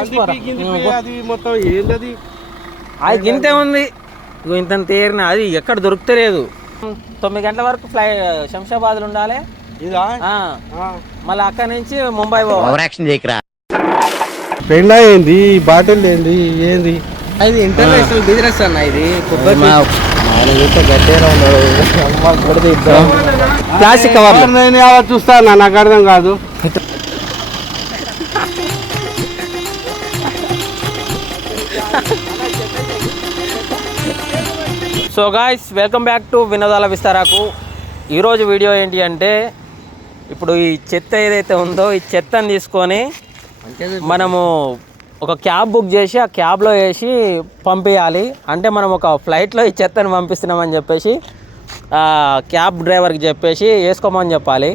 అది మొత్తం ఏంటది అది గింతే ఉంది ఇంత తేరిన అది ఎక్కడ దొరుకుతలేదు 9 గంటల వరకు శంషాబాద్లో ఉండాలి ఇదా మళ్ళీ అక్కడి నుంచి ముంబై పోవాలి. పెండా ఏంది బాటిల్ ఏంది ఏంది అది ఇంటర్నేషనల్ బిజినెస్ అన్న ఇది ప్లాస్టిక్ కవర్ నేను అలా చూస్తాను నాకు అర్థం కాదు. So guys welcome back to వినోదాల విస్తారాకు. ఈరోజు వీడియో ఏంటి అంటే ఇప్పుడు ఈ చెత్త ఏదైతే ఉందో ఈ చెత్తని తీసుకొని మనము ఒక క్యాబ్ బుక్ చేసి ఆ క్యాబ్లో వేసి పంపించాలి. అంటే మనం ఒక ఫ్లైట్లో ఈ చెత్తని పంపిస్తున్నామని చెప్పేసి క్యాబ్ డ్రైవర్కి చెప్పేసి వేసుకోమని చెప్పాలి.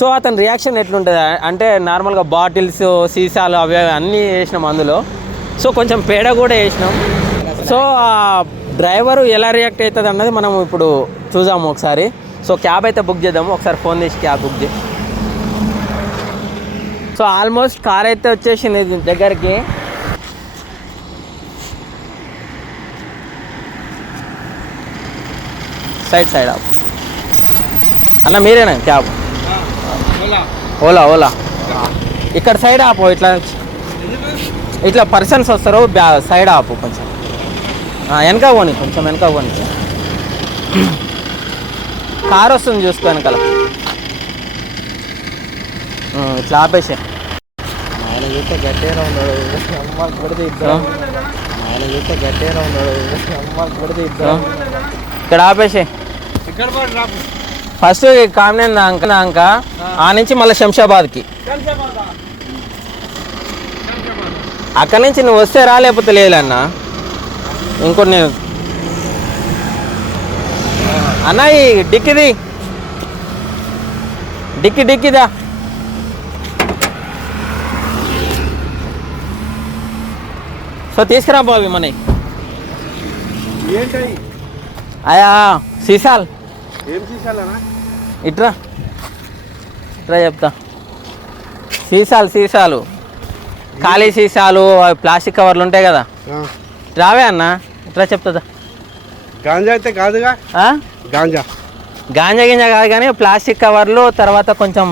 సో అతని రియాక్షన్ ఎట్లుంటుంది అంటే నార్మల్గా బాటిల్స్ సీసాలు అవి అన్నీ వేసినాం అందులో. సో కొంచెం పేడ కూడా వేసినాం. సో ఆ డ్రైవరు ఎలా రియాక్ట్ అవుతుంది అన్నది మనం ఇప్పుడు చూద్దాము ఒకసారి. సో క్యాబ్ అయితే బుక్ చేద్దాము. ఒకసారి ఫోన్ చేసి క్యాబ్ బుక్ చేయి. సో ఆల్మోస్ట్ కార్ అయితే వచ్చేసింది దగ్గరికి. సైడ్ ఆపు అన్న, మీరేనా క్యాబ్? ఓలా ఇక్కడ సైడ్ ఆపు. ఇట్లా పర్సన్స్ వస్తారు, సైడ్ ఆపు కొంచెం వెనక పోని, కొంచెం వెనక పోని. కార్ వస్తుంది చూసుకో వెనకాల. ఇట్లా ఆపేసే. ఆయన చూస్తే గట్టిగా ఉన్నాడు, అమ్మ కొడితే ఇద్దాం. ఆయన చూస్తే గట్టిగా ఉన్నాడు, అమ్మ కొడితే ఇద్దాం. ఇక్కడ ఆపేసే. ఫస్ట్ కామినేని దాక ఆ నుంచి మళ్ళీ శంషాబాద్కి. అక్కడి నుంచి నువ్వు వస్తే రా, లేకపోతే లేదన్నా. ఇంకొన్ని అన్న ఈ డిక్కిదా. సో తీసుకురా బాబు మన అయా సీసాలు. ఏం సీసాలనా? ఇట్రా చెప్తా. సీసాలు ఖాళీ సీసాలు, ప్లాస్టిక్ కవర్లు ఉంటాయి కదా. రావే అన్న, ఇట్లా చెప్తుందా. గాంజా అయితే కాదుగా. గాంజా గింజ కాదు కానీ ప్లాస్టిక్ కవర్లు, తర్వాత కొంచెం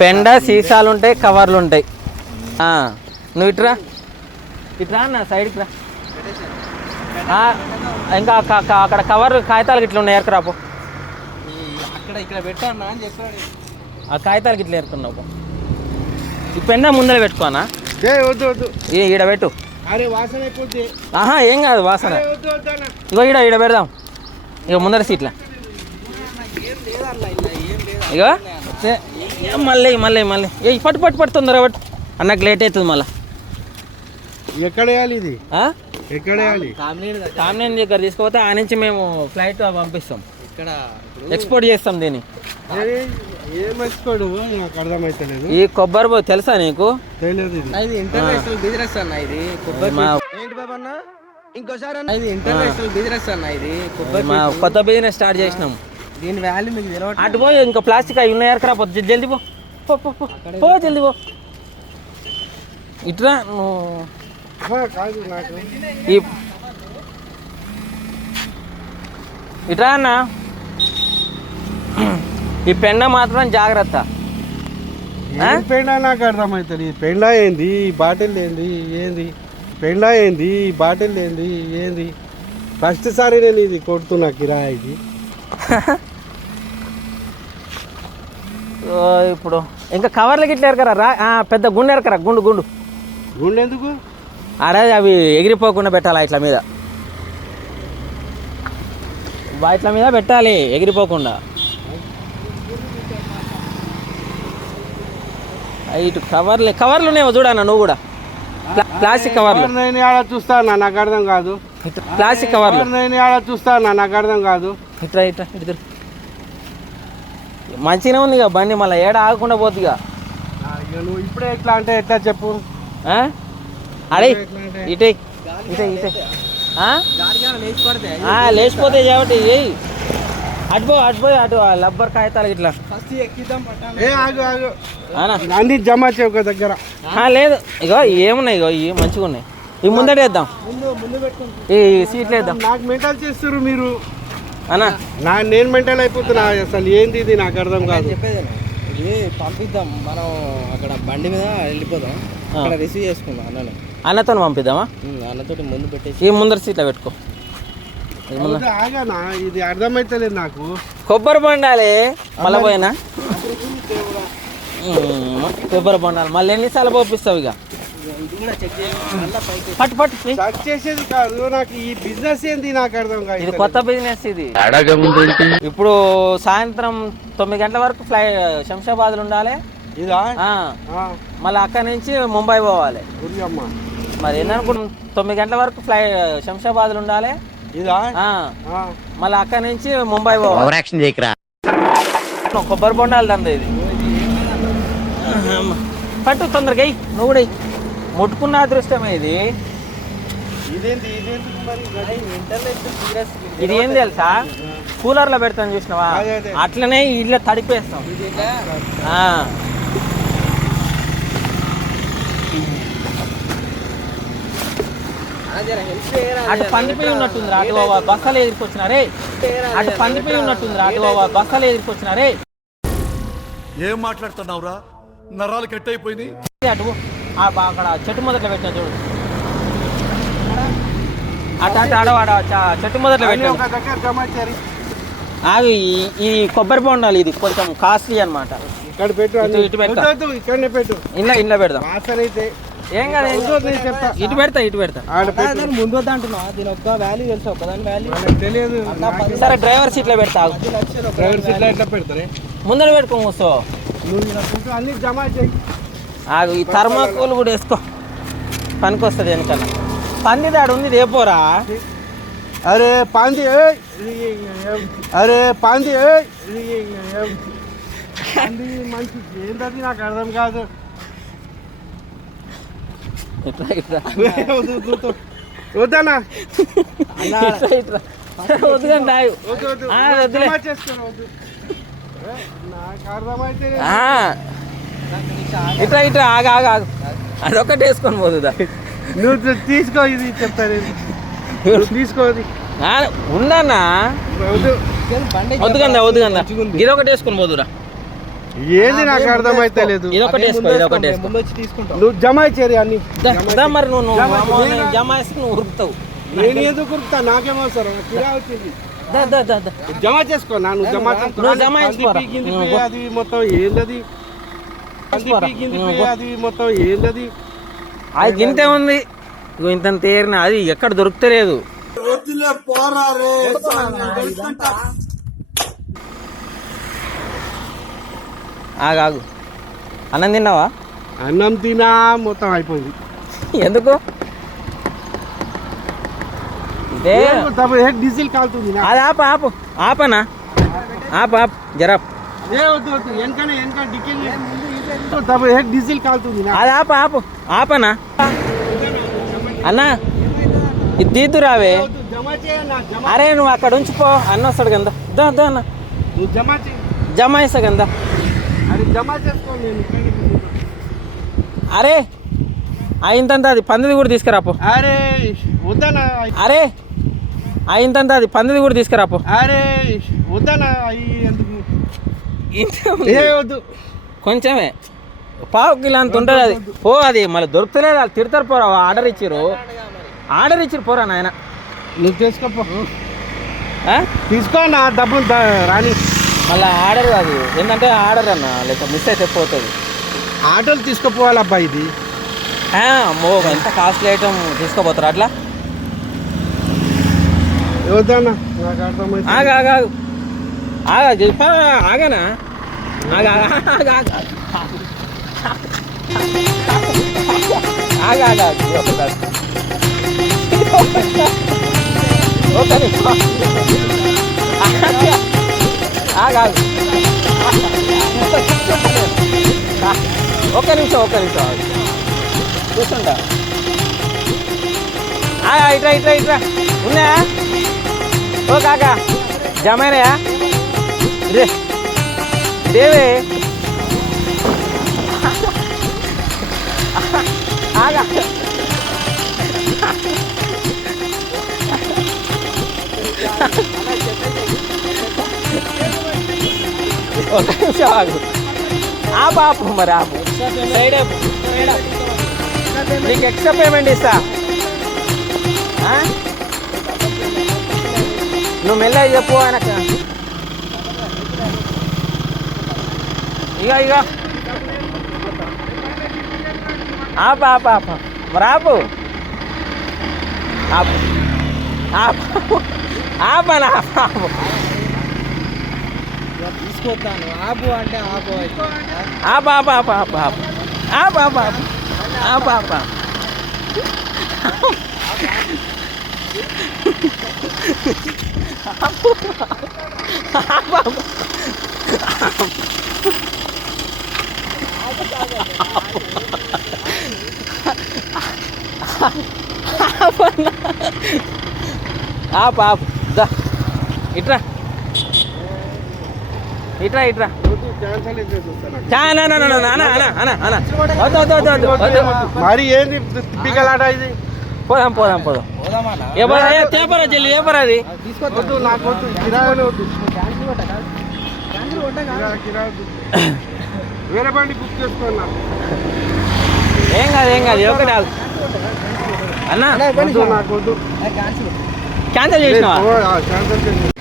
పెండ సీసాలు ఉంటాయి, కవర్లు ఉంటాయి. నువ్వు ఇట్రా అన్న, సైడ్కి రా. ఇంకా అక్కడ కవర్ కాగితాలకి ఇట్లా ఉన్నాయి, ఎరకరాపు. ఇక్కడ పెట్టాను అని చెప్పాడు. ఆ కాగితాలకి ఇట్లా ఎరుకున్నావు. ఈ పెండ ముందర పెట్టుకోనా? వద్దు ఈడ పెట్టు. వాసన ఏం కాదు వాసన. ఇగో ఈడ పెడదాం. ఇక ముందర సీట్లా. ఇగో మళ్ళీ పట్టు తొందర పట్టు. అన్నకు లేట్ అవుతుంది మళ్ళీ. ఎక్కడ వేయాలి ఇది? ఎక్కడ వేయాలి? కామినేని దగ్గర తీసుకుపోతే ఆ నుంచి మేము ఫ్లైట్ పంపిస్తాం. ఇక్కడ ఎక్స్పోర్ట్ చేస్తాం దీన్ని. అర్థమైతలేదు. ఈ కొబ్బరి బో తెలుసా నీకు? తెలియదు. ఇది ఇంటర్నేషనల్ బిజినెస్ అన్న. ఇది కొత్త బిజినెస్ స్టార్ట్ చేసినాం. దీని వాల్యూ మీకు తెలియదు. అటు పోయి ఇంకా ప్లాస్టిక్ అవి ఉన్నాయి, ఎరకరా. జల్దీ పో జల్దీ పో. ఇట్లా ఇట్లా అన్న. ఈ పెండ మాత్రం జాగ్రత్త. పెండ నాకు అర్థమవుతుంది. పెండ ఏంది, బాటిల్ ఏంది పెండ ఏంది, బాటిల్ ఏంది. ఫస్ట్ సారి నేను ఇది కొడుతున్నా కిరాయికి. ఇప్పుడు ఇంకా కవర్లకి ఇట్లా ఎరకరా. పెద్ద గుండె ఎరకరా. గుండు ఎందుకు? ఆడ అవి ఎగిరిపోకుండా పెట్టాలి. ఇట్లా మీద పెట్టాలి, ఎగిరిపోకుండా. ఇటు కవర్లు ఉన్నాయేమో చూడన్నా నువ్వు కూడా. ప్లాస్టిక్ కవర్లు నేను ఆడ చూస్తాను, నాకు అర్థం కాదు. ప్లాస్టిక్ కవర్లు నేను ఆడ చూస్తాను, నాకు అర్థం కాదు. ఇట్లా మంచిగానే ఉంది ఇక బండి. మళ్ళీ ఏడ ఆగకుండా పోతుందిగా. నువ్వు ఇప్పుడే ఎట్లా అంటే ఎట్లా చెప్పు. అడే ఇటే లేచిపోతాయి కాబట్టి అటు లబ్బర్ కాగితాలు ఇట్లా ఏ ఆగు ఆగు అనా అన్ని జమ చేయ ఒక దగ్గర. లేదు ఇగో ఏమున్నాయి, ఇగో ఇవి మంచిగా ఉన్నాయి. ఇవి ముందట వేద్దాం, ఈ సీట్లు వేద్దాం. నాకు మెంటల్ చేస్తారు మీరు అనా. నేను మెంటల్ అయిపోతున్నా. అసలు ఏంది ఇది నాకు అర్థం కాదు. ఇది పంపిద్దాం, మనం అక్కడ బండి మీద వెళ్ళిపోదాం, అక్కడ రిసీవ్ చేసుకుందాం అన్నని. అన్నతో పంపిద్దామా? అన్నతోటి ముందు పెట్టేసి ఈ ముందర సీట్లో పెట్టుకో. ఆగానా, ఇది అర్థమైతలేదు నాకు. కొబ్బరి బొండాలి మళ్ళీ పోయినా కొబ్బరి బొండాలి మళ్ళీ ఎన్నిసార్లు పంపిస్తావు? ఇక ఇది కూడా చెక్ చేయాలి. పట్టు సర్చ్ చేసేది కాదు, నాకు ఈ బిజినెస్ ఏంది నాకు అర్థం కాదు. ఇది కొత్త బిజినెస్. ఇది ఇప్పుడు సాయంత్రం 9 గంటల వరకు శంషాబాద్లో ఉండాలి. ఇదా మళ్ళీ అక్కడి నుంచి ముంబై పోవాలి. అమ్మా మరి ఏందనుకుంటున్నాం, 9 గంటల వరకు శంషాబాద్లో ఉండాలి. ఇదా మళ్ళీ అక్కడి నుంచి ముంబై పోవాలి. కొబ్బరి బొండాలి దంద ఇది. పట్టు తొందరగా నువ్వు కూడా ముట్టుకున్న అదృష్టమే ఇది. ఇదేంటి ఇది ఏం తెలుసా, కూలర్లో పెడతాను చూసినావా, అట్లనే ఇల్లు తడిపేస్తాం. అటు పందిపోయి ఉన్నట్టుంది రా, అటు బస్సాలు ఎదుర్కొచ్చినారే. అటు పందిపోయి ఉన్నట్టుంది రా, అటు బస్సాలు ఎదుర్కొచ్చినారే. ఏం మాట్లాడుతున్నావురా, నరాలు కట్ అయిపోయింది. అటు అక్కడ చెట్టు మొదట్లో పెట్టా చూడు, అటు ఆడవాడ చెట్టు మొదట్లో పెట్టాడు. అవి ఈ కొబ్బరి బొండాలి, ఇది కొంచెం కాస్ట్లీ అనమాట. ఇక్కడ పెట్టు, ఇటు పెడతా, ఇక్కడనే పెట్టు, ఇంట్లో పెడదాం. అయితే ఏం కాదు, ఇటు పెడతా. ముందు వద్ద అంటున్నా, దీని ఒక్క వాల్యూ తెలుసా, ఒక్కదాని వాల్యూ తెలియదు. సరే డ్రైవర్ సీట్లో పెడతా, డ్రైవర్ సీట్లో ఎట్లా పెడతారే, ముందర పెట్టుకో కూర్చో. నువ్వు అన్ని జమ చేయి. ఈ థర్మాకోల్ కూడా వేసుకో, పనికి వస్తుంది వెనకన్నా. పంది దాడు ఉంది రేపోరా. అరే పంది, పంది మంచి ఏంటది నాకు అర్థం కాదు. ఇట్లా వద్దనా వద్దుకండి నాకు అర్థమైతే ఇట్లా ఆగు అదొక్కటి వేసుకొని పోతుందా. నువ్వు తీసుకో, ఇది చెప్తాను తీసుకోది ఉండన్నా. వద్దుకందా ఇదొకటి వేసుకొని పోదురా. ఏంది నాకు అర్థమైతే లేదు. ఇదొకటి వేసుకో. నువ్వు జమ ఇచ్చేది అన్ని. మరి నువ్వు జమ వేసుకుని నువ్వు ఉరుకుతావు. నేను ఎందుకు ఉరుకుతా, నాకేమవసరం, కిరా వచ్చింది. జమ చేసుకో, నువ్వు జమ అది మొత్తం ఏంటది, అది మొత్తం ఏంటది. అది గింతే ఉంది, ఇంత తేరిన అది ఎక్కడ దొరుకుతలేదు. ఆగు అన్నం తిన్నావా? అన్నం తినా మొత్తం అయిపోయింది. ఎందుకు? డీజిల్ కాలుతుంది. అది ఆపనా జరా. డీజిల్ కాలుతుంది. అది ఆపనా అన్నా, ఇది తీద్దు రావే. అరే నువ్వు అక్కడ ఉంచిపో, అన్న వస్తాడు కదా. అన్న నువ్వు జమ వేస్తా కదా. అరే అయింతంత అది పందిది కూడా తీసుకురాపో. అరే వద్దనా. అరే అయింతంత అది పందిది కూడా తీసుకురాపో. అరే వద్దనా. వద్దు, కొంచెమే, పావు కిలో అంత ఉంటుంది అది. పో, అది మళ్ళీ దొరుకుతలేదు, వాళ్ళు తిడతారు. పోరా, ఆర్డర్ ఇచ్చిరు పోరా నాయన. నువ్వు తీసుకోపో, తీసుకో నా డబ్బులు రాని. మళ్ళీ ఆర్డర్ అది ఏంటంటే ఆర్డర్ అన్న, లేక మిస్ అయితే పోతుంది. ఆర్డర్ తీసుకుపోవాలబ్బా ఇది. అమ్మో ఎంత కాస్ట్లీ ఐటమ్ తీసుకోపోతారు అట్లా. వద్దన్నా, నాకు అర్థమైంది. ఆగనా ఒక్క నిమిషం కూర్చుంటా. ఇట్రా ఉన్నాయా? ఓ కాకా జమైనాయా? దేవే ఆగా ఒక నిమిషం ఆగు ఆపు మరి ఆపు సైడ్ నీకు ఎక్స్ట్రా పేమెంట్ ఇస్తా ఆ? నువ్వు మెల్లగా చెప్పు ఆయనక ఇక ఆపు మరి ఆపు ఆపనా తీసుకొస్తాను ఆపు అంటే ఆపు ఆపు దా ఇట్రా క్యాన్సల్ చేసేస్తాను. మరి ఏంది పిగలాట ఇది? పోదాం పోదామన్నా తేపరా చెల్లి ఏపరా అది వద్దు, నాకు వద్దు, కిరాయి వద్దు. క్యాన్సిల్ కొట్టగా కిరాయి వద్దు. వేరే బండి బుక్ చేసుకున్నా. ఏం కాదు ఒకటి ఆగు. అన్నా వద్దు, నాకు వద్దు. క్యాన్సిల్ క్యాన్సిల్ చేసినావా క్యాన్సల్ చేసి